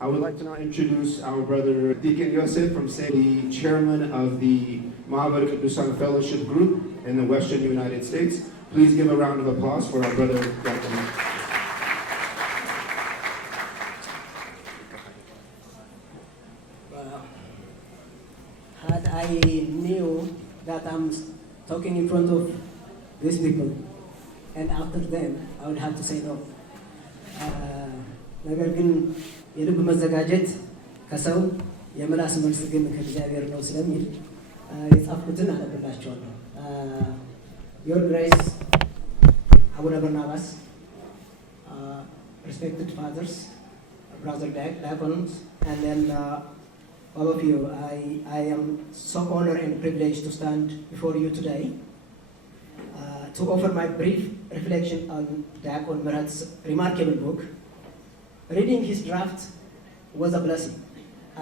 I would like to now introduce our brother Deacon Yoseph from the chairman of the Mihret Fellowship Group in the Western United States. Please give a round of applause for our brother Deacon. Had I knew that I'm talking in front of these people, and after them, I would have to say no. ነገር ግን የልብ መዘጋጀት ከሰው የምላስ መልስ ግን ከእግዚአብሔር ነው ስለሚል የጻፍኩትን አነብላችኋለሁ። Your Grace, Abuna Barnabas, respected fathers, brother Deacons, and then all of you, I am so honored and privileged to stand before you today to offer my brief reflection on Deacon Mihret's remarkable book. Reading his draft was a blessing.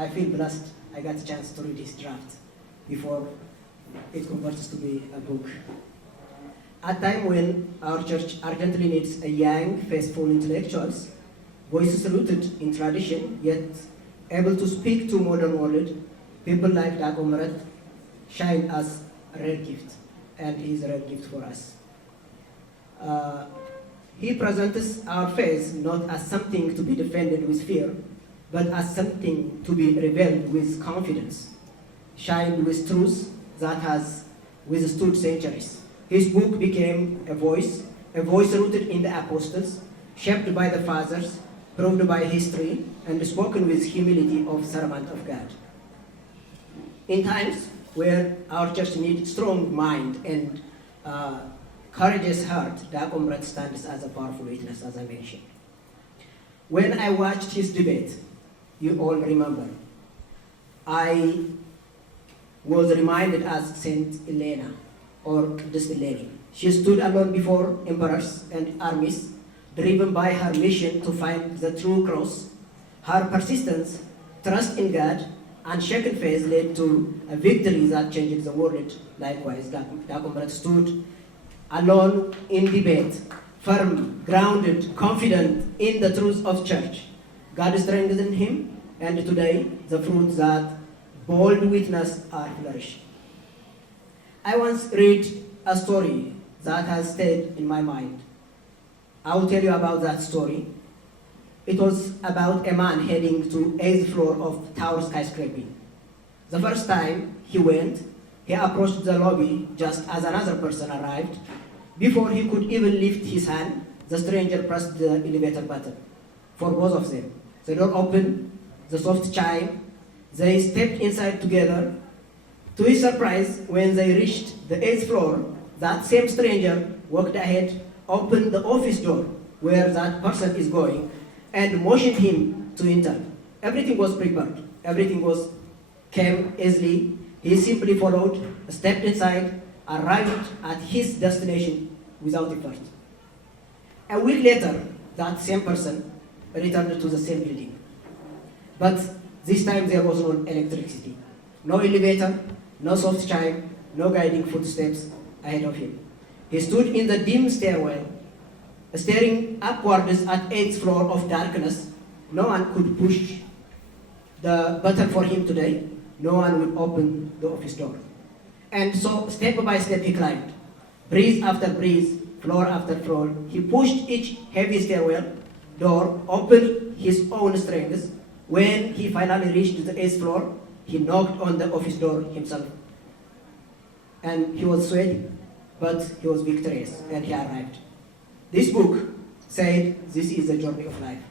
I feel blessed I got a chance to read his draft before it converts to be a book. At a time when our church urgently needs a young, faithful intellectuals, voices rooted in tradition, yet able to speak to modern world, people like Deacon Mihret shine as a rare gift, and he is a rare gift for us. He presents our faith not as something to be defended with fear, but as something to be revealed with confidence, shined with truth that has withstood centuries. His book became a voice rooted in the apostles, shaped by the fathers, proved by history, and spoken with humility of servant of God. In times where our church needs strong mind and courageous heart, Deacon Mihret stands as a powerful witness, as I mentioned. When I watched his debate, you all remember, I was reminded as Saint Elena, or Goddess Eleni. She stood alone before emperors and armies, driven by her mission to find the true cross. Her persistence, trust in God, unshaken faith led to a victory that changed the world. Likewise, Deacon Mihret stood alone in debate, firm, grounded, confident in the truth of church. God strengthened him, and today the fruits that bold witness are flourishing. I once read a story that has stayed in my mind. I will tell you about that story. It was about a man heading to 8th floor of tower skyscraping. The first time he went, he approached the lobby just as another person arrived. Before he could even lift his hand, the stranger pressed the elevator button for both of them. The door opened, the soft chime, they stepped inside together. To his surprise, when they reached the 8th floor, that same stranger walked ahead, opened the office door where that person is going, and motioned him to enter. Everything was prepared. Everything came easily. He simply followed, stepped inside, arrived at his destination without effort. A week later, that same person returned to the same building. But this time there was no electricity, no elevator, no soft chime, no guiding footsteps ahead of him. He stood in the dim stairwell, staring upwards at 8th floor of darkness. No one could push the button for him today. No one would open the office door. And so, step by step, he climbed. Breeze after breeze, floor after floor, he pushed each heavy stairwell door, opened his own strength. When he finally reached the 8th floor, he knocked on the office door himself. And he was sweating, but he was victorious, and he arrived. This book said, this is the journey of life.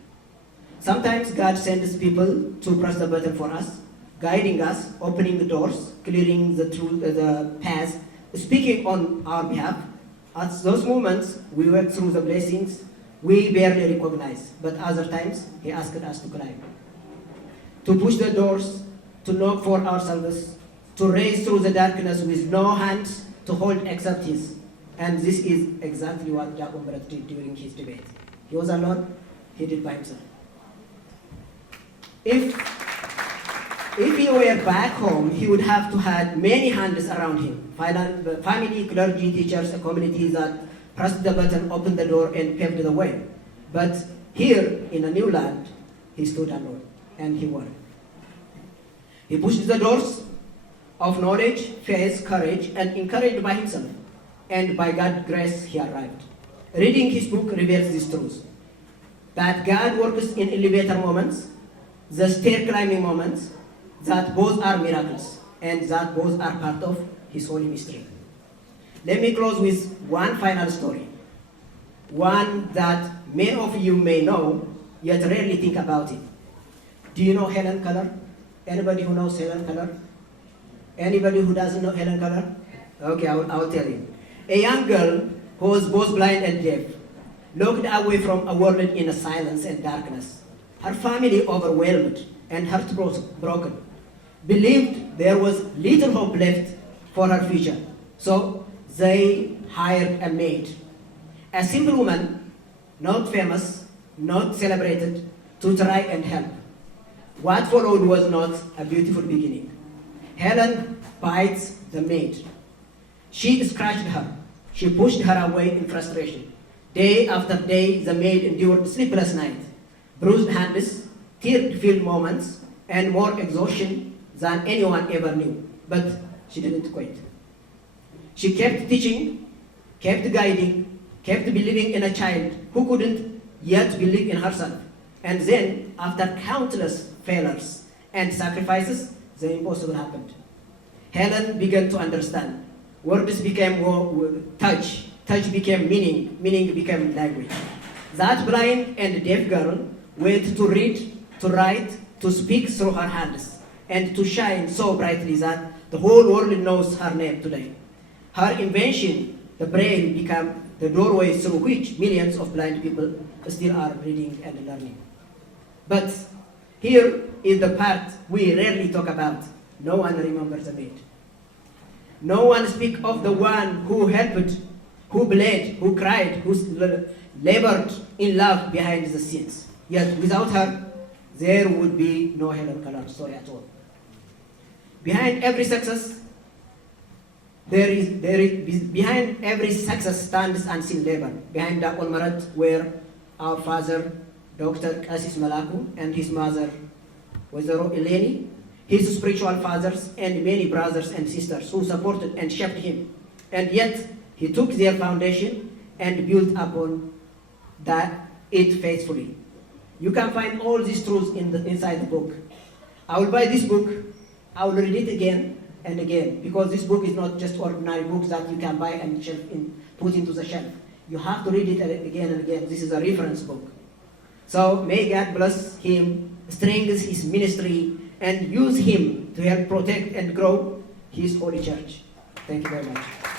Sometimes God sends people to press the button for us, guiding us, opening the doors, clearing the path, speaking on our behalf. At those moments, we work through the blessings we barely recognize, but other times, he asked us to climb. To push the doors, to knock for ourselves, to race through the darkness with no hands to hold except his. And this is exactly what Deacon Mihret did during his debate. He was alone, he did by himself. If he were back home, he would have to have many hands around him. Family, clergy, teachers, a community that pressed the button, opened the door, and paved the way. But here, in a new land, he stood alone. and he won. He pushed the doors of knowledge, faith, courage, and encouraged by himself. And by God's grace, he arrived. Reading his book reveals these truths. That God works in elevator moments, the stair climbing moments, that both are miracles, and that both are part of his holy mystery. Let me close with one final story. One that many of you may know, yet rarely think about it. Do you know Helen Keller? Anybody who knows Helen Keller? Anybody who doesn't know Helen Keller? Okay, I'll tell you. A young girl who was both blind and deaf looked away from a world in a silence and darkness. Her family, overwhelmed and heartbroken, believed there was little hope left for her future. So they hired a maid, a simple woman, not famous, not celebrated, to try and help. What followed was not a beautiful beginning. Helen bites the maid. She scratched her. She pushed her away in frustration. Day after day, the maid endured sleepless nights, bruised hands, tear-filled moments, and more exhaustion than anyone ever knew. But she didn't quit. She kept teaching, kept guiding, kept believing in a child who couldn't yet believe in herself. And then, after countless failures and sacrifices, the impossible happened. Helen began to understand. Words became touch, touch became meaning, meaning became language. That blind and deaf girl went to read, to write, to speak through her hands, and to shine so brightly that the whole world knows her name today. Her invention, the braille, became the doorway through which millions of blind people still are reading and learning. But here is the part we rarely talk about. No one remembers the maid. No one speaks of the one who helped, who bled, who cried, who labored in love behind the scenes. Yet without her, there would be no Helen Keller story at all. Behind every success, behind every success stands unseen labor. Behind that Mihret, where our father, Dr. Qasis Malaku, and his mother, Wazaro Eleni, his spiritual fathers, and many brothers and sisters who supported and shaped him. And yet, he took their foundation and built upon it faithfully. You can find all these truths inside the book. I will buy this book, I will read it again and again, because this book is not just ordinary books that you can buy and put into the shelf. You have to read it again and again. This is a reference book. So may God bless him, strengthen his ministry, and use him to help protect and grow his holy church. Thank you very much.